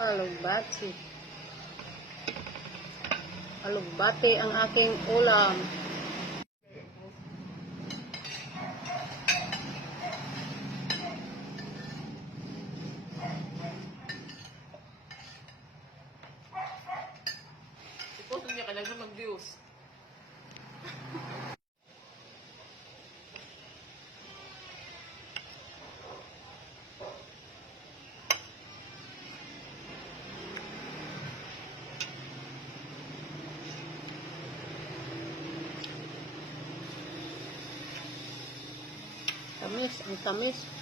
Alugbati. Alugbati ang aking ulam. Iposto niya ka lang na mag-views. Tamis, ang tamis.